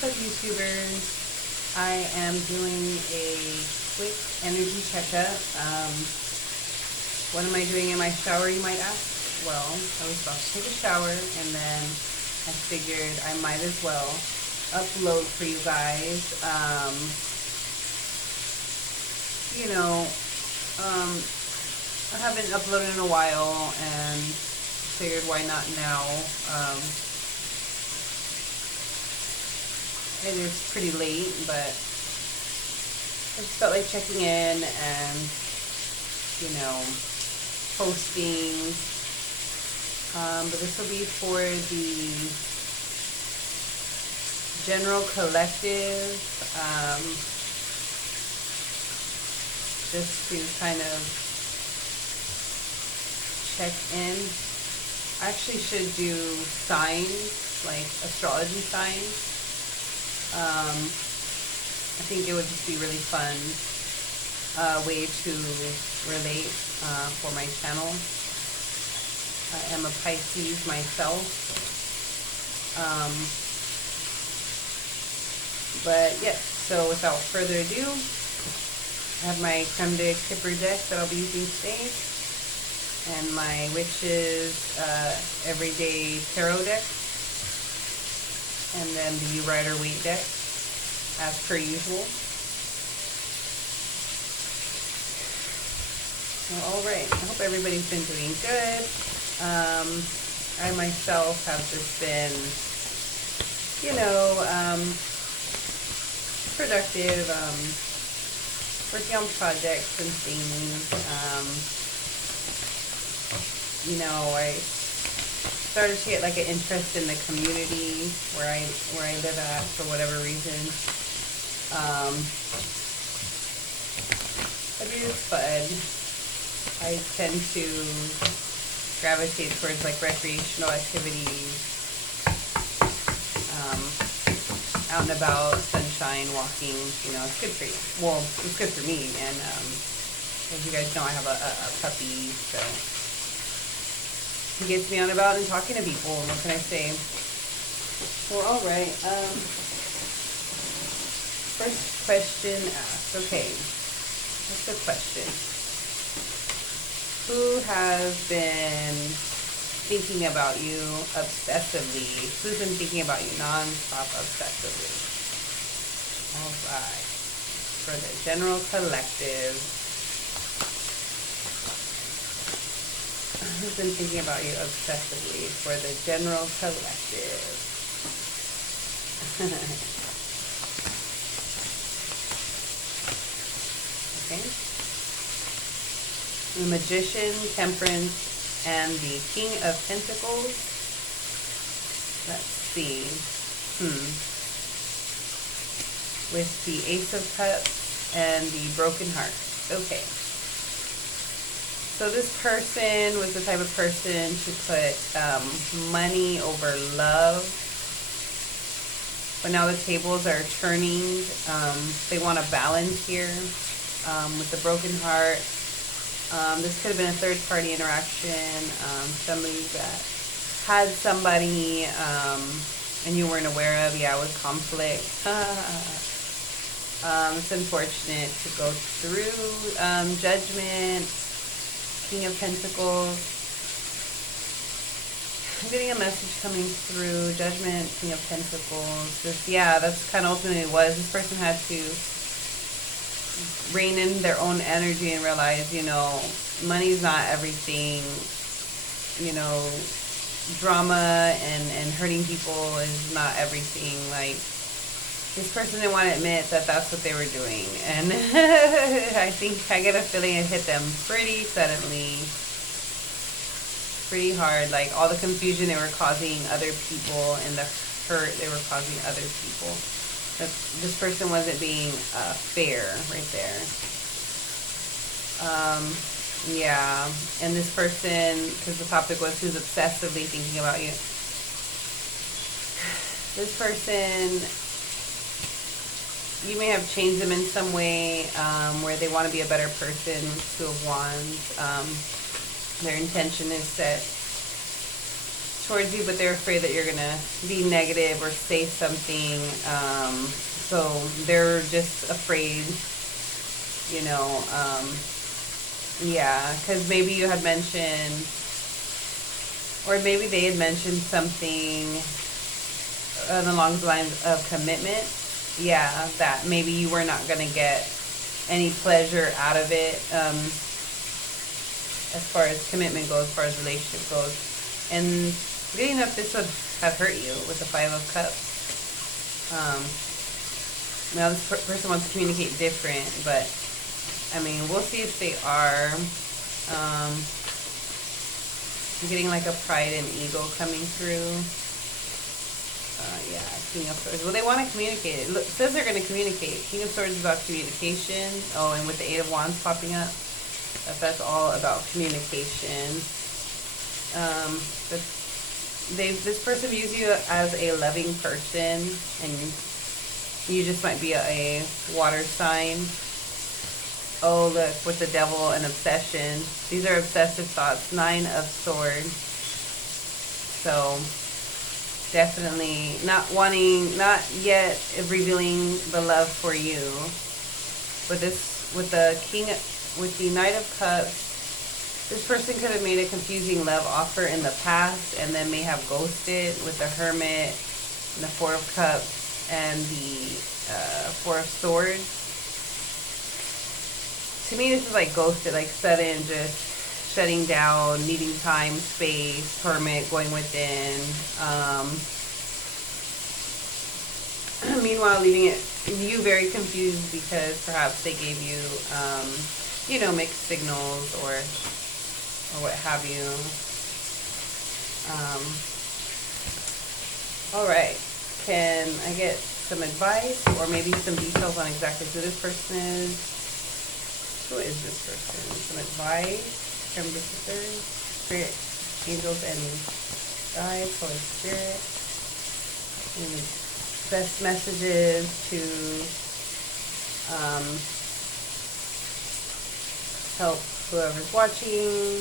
What's up, YouTubers? I am doing a quick energy checkup. What am I doing in my shower, you might ask? Well, I was about to take a shower, and then I figured I might as well upload for you guys. You know, I haven't uploaded in a while, and figured why not now. It is pretty late, but I just felt like checking in and, posting. But this will be for the general collective, just to kind of check in. I actually should do signs, like astrology signs. I think it would just be really fun way to relate for my channel. I am a Pisces myself. But yes, so without further ado, I have my Creme de Kipper deck that I'll be using today, and my Witches Everyday Tarot deck, and then the Rider-Waite deck, as per usual. Well, alright, I hope everybody's been doing good. I myself have just been, productive, working on projects and things. I started to get like an interest in the community where I live at for whatever reason. But it is fun. I tend to gravitate towards like recreational activities, out and about, sunshine, walking. It's good for you. Well, it's good for me. And as you guys know, I have a puppy, so he gets me on about and talking to people. What can I say? Well, all right. First question asked. Okay, what's the question? Who has been thinking about you obsessively? Who's been thinking about you non-stop obsessively? All right. For the general collective, who's been thinking about you obsessively for the general collective? Okay. The Magician, Temperance, and the King of Pentacles. Let's see. With the Ace of Cups and the Broken Heart. Okay. So this person was the type of person to put money over love. But now the tables are turning. They want a balance here with the Broken Heart. This could have been a third-party interaction. Somebody that had somebody and you weren't aware of. Yeah, with conflict. It's unfortunate to go through Judgment, King of Pentacles. I'm getting a message coming through. Judgment, King of Pentacles. That's kind of ultimately what it was. This person had to rein in their own energy and realize, money's not everything. Drama and hurting people is not everything. Like, this person didn't want to admit that that's what they were doing. And I get a feeling it hit them pretty suddenly, pretty hard. Like, all the confusion they were causing other people and the hurt they were causing other people. This person wasn't being fair right there. Yeah, and this person, because the topic was who's obsessively thinking about you. This person, you may have changed them in some way where they want to be a better person. Two of Wands. Their intention is set towards you, but they're afraid that you're gonna be negative or say something. So they're just afraid, you know. Yeah, because maybe you had mentioned, or maybe they had mentioned something along the lines of commitment. Yeah, that maybe you were not gonna get any pleasure out of it, as far as commitment goes, as far as relationship goes. And getting up, this would have hurt you with the Five of Cups. Now this person wants to communicate different, but I mean, we'll see if they are. I'm getting like a pride and ego coming through. Yeah, King of Swords. Well, they want to communicate. It says they're going to communicate. King of Swords is about communication. Oh, and with the Eight of Wands popping up, that's all about communication. This person views you as a loving person, and you just might be a water sign. Oh, look, with the Devil and obsession. These are obsessive thoughts. Nine of Swords. So definitely not yet revealing the love for you. With the Knight of Cups, this person could have made a confusing love offer in the past and then may have ghosted. With the Hermit and the Four of Cups and the Four of Swords. To me, this is like ghosted, like sudden, just shutting down, needing time, space, hermit, going within. Meanwhile, leaving you very confused because perhaps they gave you, mixed signals or what have you. All right, can I get some advice or maybe some details on exactly who this person is? Who is this person? Some advice from the sisters, spirit, angels, and guides, Holy Spirit. And best messages to help whoever's watching.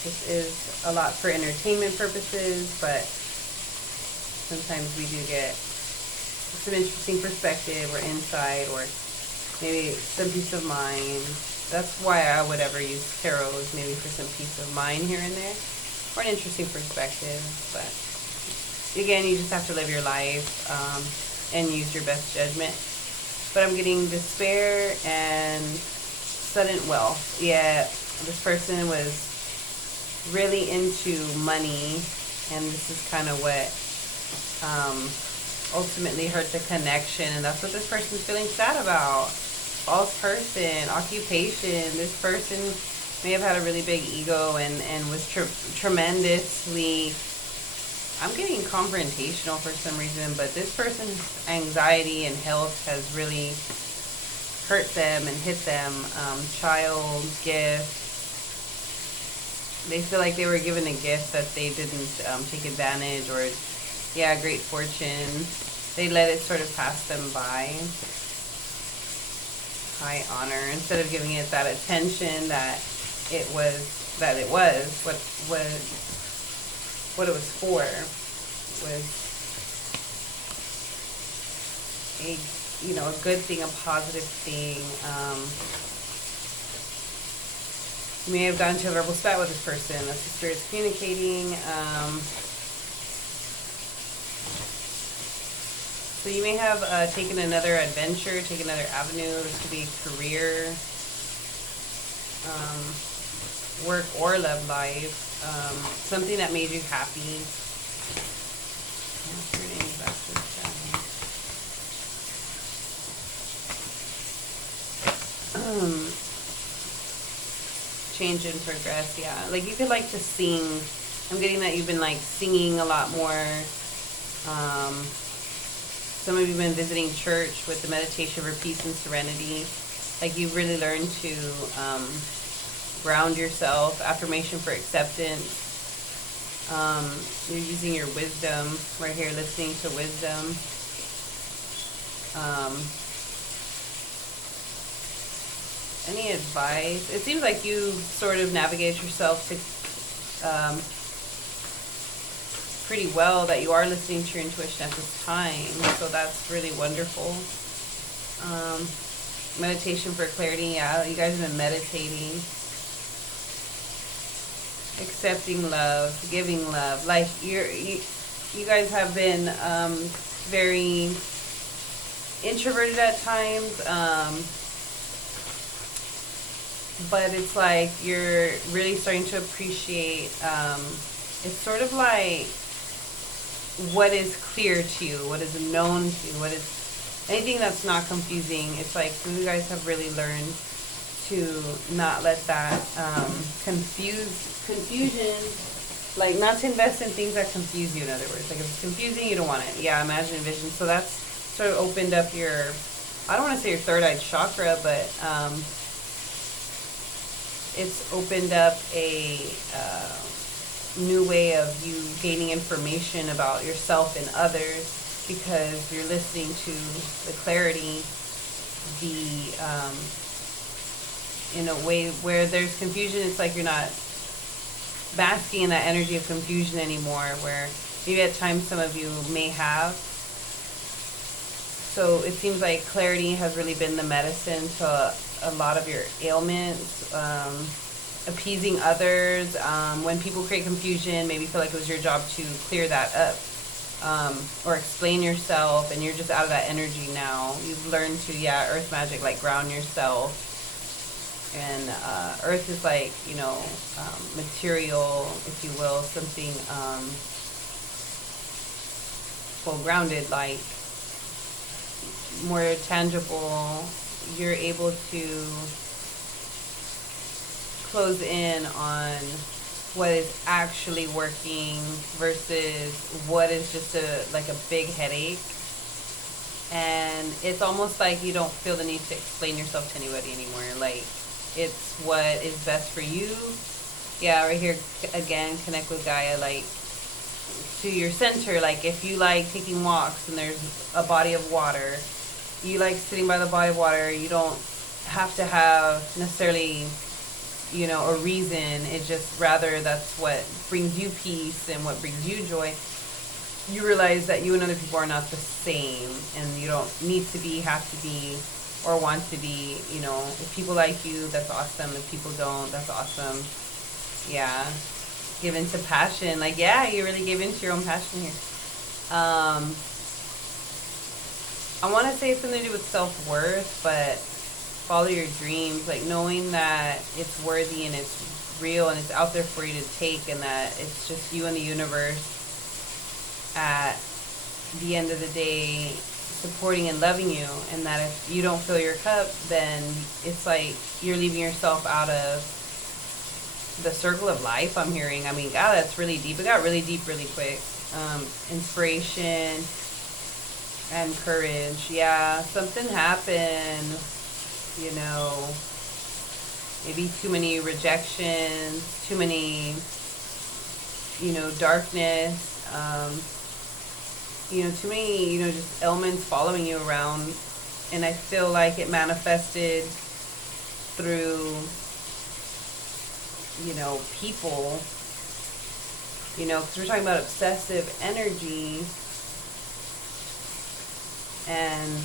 This is a lot for entertainment purposes, but sometimes we do get some interesting perspective or insight or maybe some peace of mind. That's why I would ever use tarot, is maybe for some peace of mind here and there, or an interesting perspective. But again, you just have to live your life and use your best judgment. But I'm getting despair and sudden wealth. Yeah, this person was really into money, and this is kind of what ultimately hurt the connection, and that's what this person's feeling sad about. False person, occupation. This person may have had a really big ego and was tremendously, I'm getting confrontational for some reason, but this person's anxiety and health has really hurt them and hit them. Child, gift. They feel like they were given a gift that they didn't take advantage, or, yeah, great fortune. They let it sort of pass them by. High honor, instead of giving it that attention that it was what it was for, was a good thing, a positive thing. You may have gone to a verbal spat with this person. The sister is communicating. So you may have taken another adventure, taken another avenue. This could be career, work, or love life. Something that made you happy. Change and progress, yeah. Like you could like to sing. I'm getting that you've been like singing a lot more. Some of you have been visiting church with the meditation for peace and serenity. Like you've really learned to ground yourself. Affirmation for acceptance. You're using your wisdom right here, listening to wisdom. Any advice? It seems like you sort of navigate yourself pretty well that you are listening to your intuition at this time. So that's really wonderful. Meditation for clarity. Yeah, you guys have been meditating. Accepting love, giving love. Like you guys have been very introverted at times, but it's like you're really starting to appreciate. It's sort of like what is clear to you, what is known to you, what is anything that's not confusing. It's like you guys have really learned to not let that confusion, like not to invest in things that confuse you, in other words. Like if it's confusing, you don't want it. Yeah, imagine vision. So that's sort of opened up your, I don't want to say your third eye chakra, but it's opened up a new way of you gaining information about yourself and others, because you're listening to the clarity, in a way where there's confusion. It's like you're not basking in that energy of confusion anymore, where maybe at times some of you may have. So it seems like clarity has really been the medicine to a lot of your ailments, appeasing others. When people create confusion, maybe feel like it was your job to clear that up, or explain yourself, and you're just out of that energy now. You've learned to, earth magic, like ground yourself. And earth is like, material, if you will, something, grounded, like more tangible. You're able to close in on what is actually working versus what is just a big headache. And it's almost like you don't feel the need to explain yourself to anybody anymore. Like, it's what is best for you. Yeah, right here again, connect with Gaia, like to your center. Like if you like taking walks and there's a body of water, you like sitting by the body of water. You don't have to have necessarily, a reason. It just rather that's what brings you peace and what brings you joy. You realize that you and other people are not the same, and you don't need to be, have to be, or want to be. If people like you, that's awesome. If people don't, that's awesome. Yeah. Give into passion. Like, yeah, you really give into your own passion here. I want to say it's something to do with self-worth, but follow your dreams. Like knowing that it's worthy and it's real and it's out there for you to take, and that it's just you and the universe at the end of the day supporting and loving you, and that if you don't fill your cup, then it's like you're leaving yourself out of the circle of life. I'm hearing. I mean, God, that's really deep. It got really deep really quick. Inspiration and courage. Yeah, something happened, maybe too many rejections, too many, darkness, too many, just elements following you around. And I feel like it manifested through, people, because we're talking about obsessive energy, and,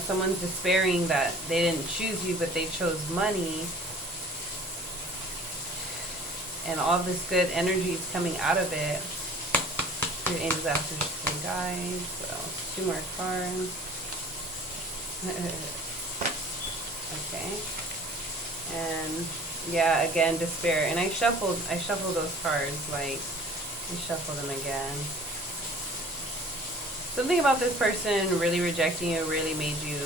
someone's despairing that they didn't choose you, but they chose money. And all this good energy is coming out of it. Your angels, after and guides. So 2 more cards. Okay. And yeah, again, despair. And I shuffled those cards, like I shuffled them again. Something about this person really rejecting you really made you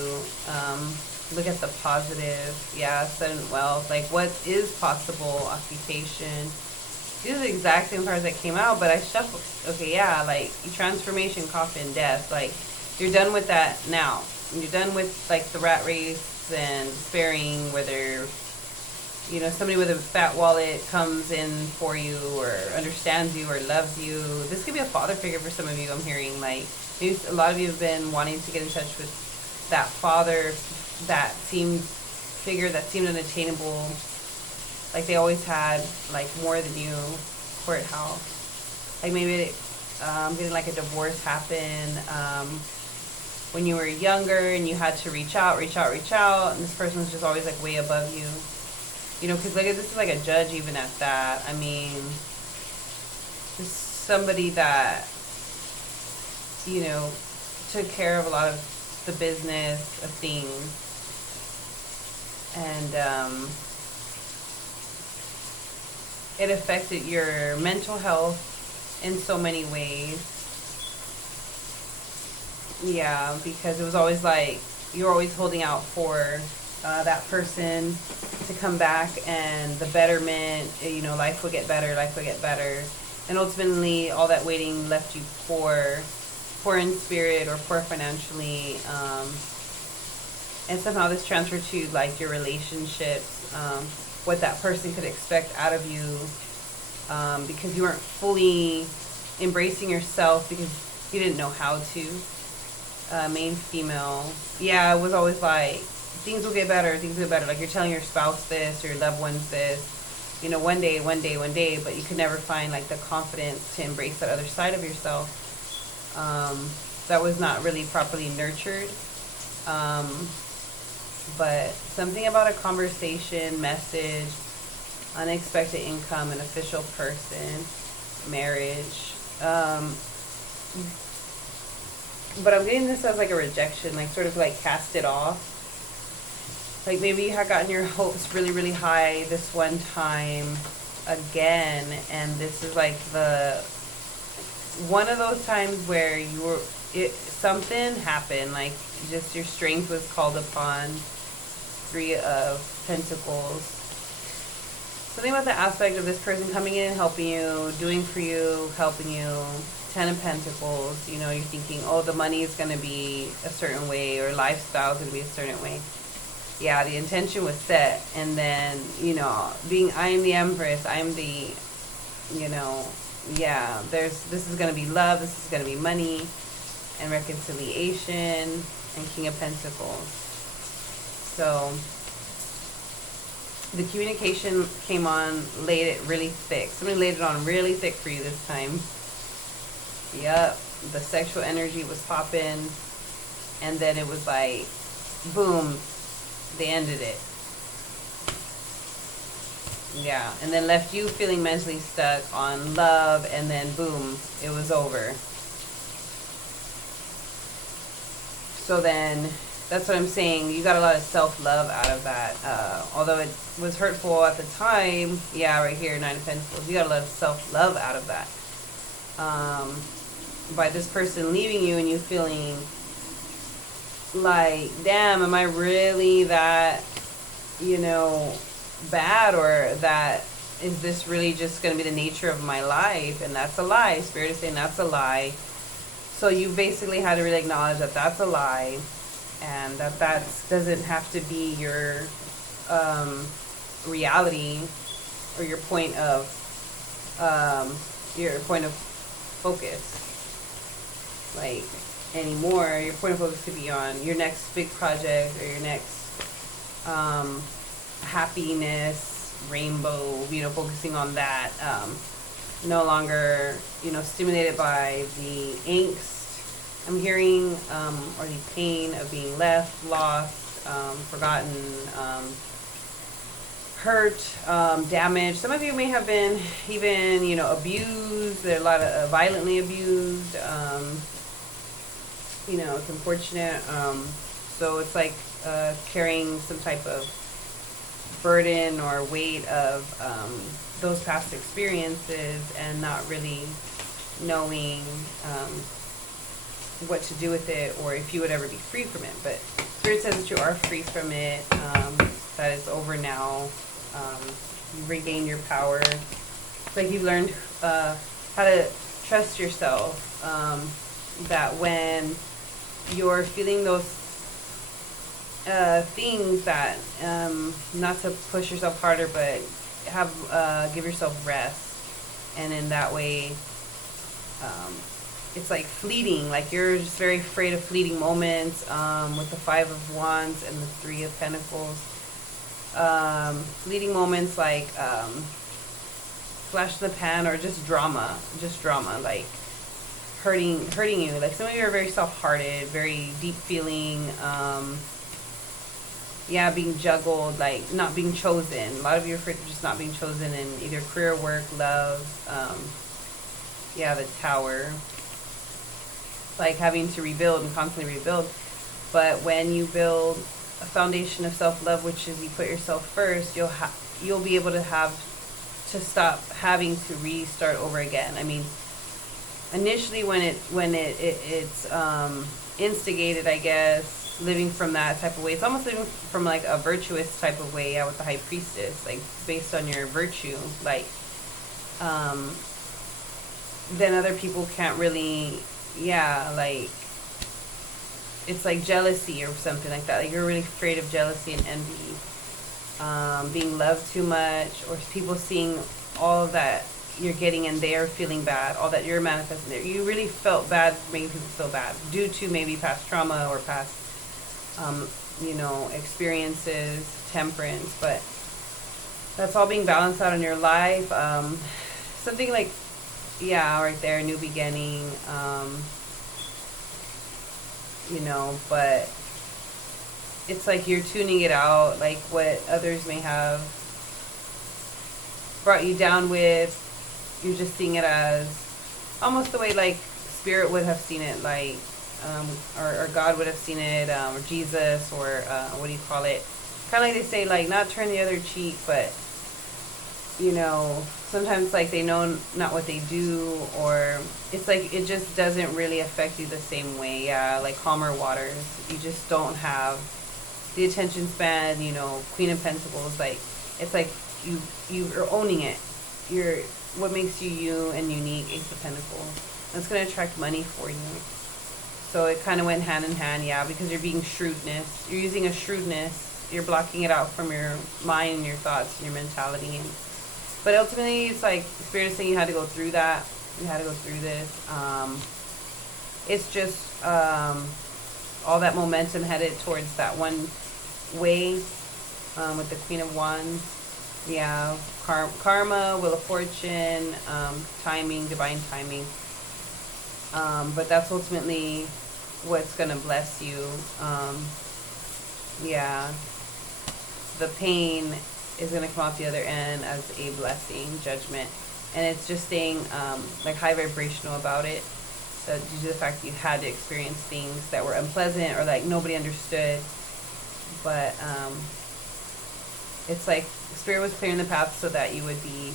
look at the positive. Yeah, sudden wealth. Like, what is possible? Occupation. These are the exact same cards that came out, but I shuffled. Okay, yeah, like transformation, coffin, death. Like, you're done with that now. You're done with like the rat race and despairing, whether somebody with a fat wallet comes in for you or understands you or loves you. This could be a father figure for some of you, I'm hearing. Like, maybe a lot of you have been wanting to get in touch with that father, that figure that seemed unattainable. Like they always had, like, more than you. Courthouse. Like maybe getting like a divorce happen when you were younger and you had to reach out, and this person was just always like way above you. You know, because like this is like a judge even at that. I mean, just somebody that, you know, took care of a lot of the business of things. And it affected your mental health in so many ways. Yeah, because it was always like you were always holding out for that person to come back and the betterment, you know, life would get better, life would get better. And ultimately, all that waiting left you poor in spirit or poor financially. And somehow this transferred to like your relationships, what that person could expect out of you, because you weren't fully embracing yourself because you didn't know how to. Main female, yeah, it was always like things will get better, things will get better. Like you're telling your spouse this or your loved ones this, you know, one day, but you could never find like the confidence to embrace that other side of yourself. That was not really properly nurtured. But something about a conversation, message, unexpected income, an official person, marriage. But I'm getting this as like a rejection, like sort of like cast it off. Like maybe you had gotten your hopes really, really high this one time again, and this is like the one of those times where something happened, like just your strength was called upon. 3 of Pentacles. Something about the aspect of this person coming in and helping you, doing for you, helping you. 10 of Pentacles, you know, you're thinking, oh, the money is going to be a certain way or lifestyle is going to be a certain way. Yeah, the intention was set. And then, you know, I am the Empress, I'm the, you know, yeah, this is going to be love, this is going to be money and reconciliation and King of Pentacles. So the communication came on, laid it really thick. Somebody laid it on really thick for you this time. Yep, the sexual energy was popping, and then it was like, boom, they ended it. Yeah, and then left you feeling mentally stuck on love, and then boom, it was over. So then, that's what I'm saying, you got a lot of self-love out of that. Although it was hurtful at the time, yeah, right here, 9 of Pentacles, you got a lot of self-love out of that. By this person leaving you and you feeling like, damn, am I really that, you know, bad, or that is this really just going to be the nature of my life? And that's a lie. Spirit is saying that's a lie. So you basically had to really acknowledge that that's a lie, and that doesn't have to be your reality or your point of focus. Like anymore, your point of focus could be on your next big project or your next happiness, rainbow, you know, focusing on that. No longer, you know, stimulated by the angst I'm hearing, or the pain of being left, lost, forgotten, hurt, damaged. Some of you may have been even, you know, abused. There are a lot of violently abused. You know, it's unfortunate. So it's like carrying some type of burden or weight of those past experiences and not really knowing what to do with it, or if you would ever be free from it. But Spirit says that you are free from it, that it's over now. You regain your power. It's like you've learned how to trust yourself, that when you're feeling those things, that not to push yourself harder, but give yourself rest. And in that way, it's like fleeting, like you're just very afraid of fleeting moments, with the 5 of Wands and the 3 of Pentacles. Fleeting moments like flash in the pan, or just drama, like hurting you. Like some of you are very soft-hearted, very deep feeling, yeah, being juggled, like not being chosen. A lot of you are afraid of just not being chosen in either career, work, love. Yeah, the Tower, like having to rebuild and constantly rebuild. But when you build a foundation of self-love, which is you put yourself first, you'll be able to stop having to restart over again. I mean, initially when it's instigated, I guess, living from that type of way, it's almost living from like a virtuous type of way, yeah, with the High Priestess, like based on your virtue, like then other people can't really, yeah, like it's like jealousy or something like that. Like you're really afraid of jealousy and envy, being loved too much, or people seeing all of that you're getting and they're feeling bad, all that you're manifesting there. You really felt bad, making people feel bad due to maybe past trauma or past, experiences, temperance. But that's all being balanced out in your life. Something like, yeah, right there, new beginning. But it's like you're tuning it out, like what others may have brought you down with. You're just seeing it as almost the way like Spirit would have seen it, like, or God would have seen it, or Jesus, or what do you call it? Kind of like they say, like, not turn the other cheek, but sometimes like they know not what they do, or it's like it just doesn't really affect you the same way. Yeah, like calmer waters. You just don't have the attention span. Queen of Pentacles. Like it's like you're owning it. You're what makes you and unique. Ace of Pentacles. That's gonna attract money for you. So it kind of went hand in hand, yeah, because you're being shrewdness. You're using a shrewdness. You're blocking it out from your mind and your thoughts and your mentality. But ultimately, it's like Spirit is saying you had to go through that. You had to go through this. It's just all that momentum headed towards that one way with the Queen of Wands. Yeah, karma, Wheel of Fortune, timing, divine timing. But that's ultimately what's going to bless you. Yeah, the pain is going to come out the other end as a blessing, judgment. And it's just staying like high vibrational about it. So due to the fact that you had to experience things that were unpleasant or like nobody understood. But it's like Spirit was clearing the path so that you would be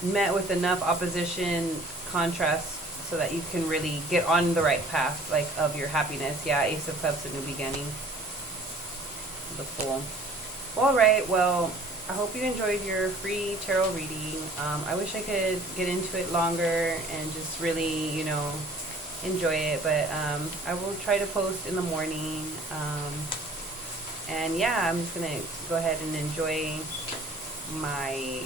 met with enough opposition, contrast, so that you can really get on the right path, like, of your happiness. Yeah, Ace of Cups, a new beginning. The Fool. All right, well, I hope you enjoyed your free tarot reading. I wish I could get into it longer and just really, enjoy it, but I will try to post in the morning. And yeah, I'm just gonna go ahead and enjoy my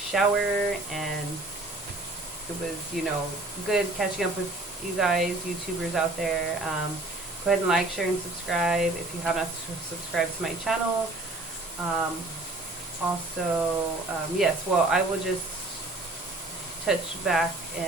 shower, and it was, good catching up with you guys, YouTubers out there. Go ahead and like, share, and subscribe if you have not subscribed to my channel. Also, yes, well, I will just touch back and